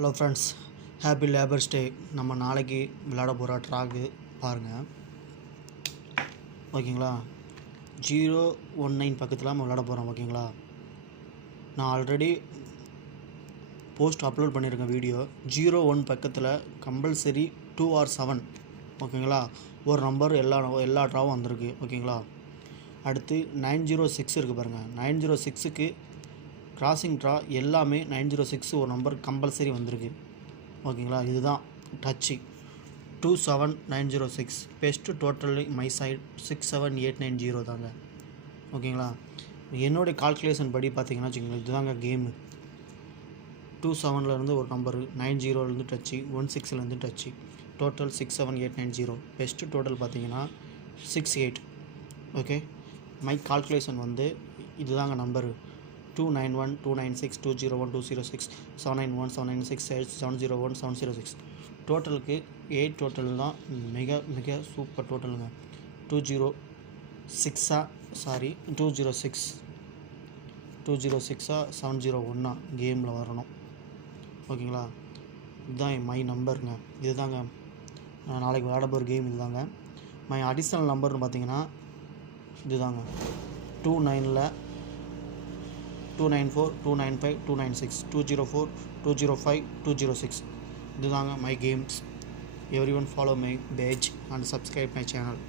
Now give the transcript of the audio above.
Hello friends, happy labours day. நம்ம நாளைக்கு விளையாட போகிற ட்ராக்கு பாருங்கள், ஓகேங்களா? 019 பக்கத்தில் நம்ம விளையாட போகிறோம், ஓகேங்களா? நான் ஆல்ரெடி போஸ்ட் அப்லோட் பண்ணியிருக்கேன் வீடியோ. 01 பக்கத்தில் கம்பல்சரி 2 or 7, ஓகேங்களா? ஒரு நம்பர் எல்லா ட்ராவும் வந்திருக்கு, ஓகேங்களா? அடுத்து 906 இருக்குது பாருங்கள். 906க்கு கிராசிங் ட்ரா எல்லாமே 906 ஒரு நம்பர் கம்பல்சரி வந்திருக்கு, ஓகேங்களா? இதுதான் touch 27906. Best totally my side 67890 தாங்க, ஓகேங்களா? என்னுடைய கால்குலேஷன் படி பார்த்தீங்கன்னா வச்சுக்கோங்களேன், இதுதாங்க கேமு. 27லேருந்து ஒரு நம்பரு, 90லேருந்து டச்சு, 16லேருந்து டச்சு, டோட்டல் 67890. பெஸ்ட்டு டோட்டல் பார்த்தீங்கன்னா 68. ஓகே, மை கால்குலேஷன் வந்து இதுதாங்க நம்பரு. 291 296 201 206 791 796 701 706. டோட்டலுக்கு 8 டோட்டல் தான் மிக சூப்பர் டோட்டலுங்க. 206 701 கேமில் வரணும், ஓகேங்களா? இதுதான் மை நம்பருங்க. இதுதாங்க நான் நாளைக்கு விளையாட போகிற கேம். இதுதாங்க மை அடிஷ்னல் நம்பர்னு பார்த்தீங்கன்னா இதுதாங்க. 29ல் 294 295 296 204 205 206. இதுதாங்க my games. Every one follow my page and subscribe my channel.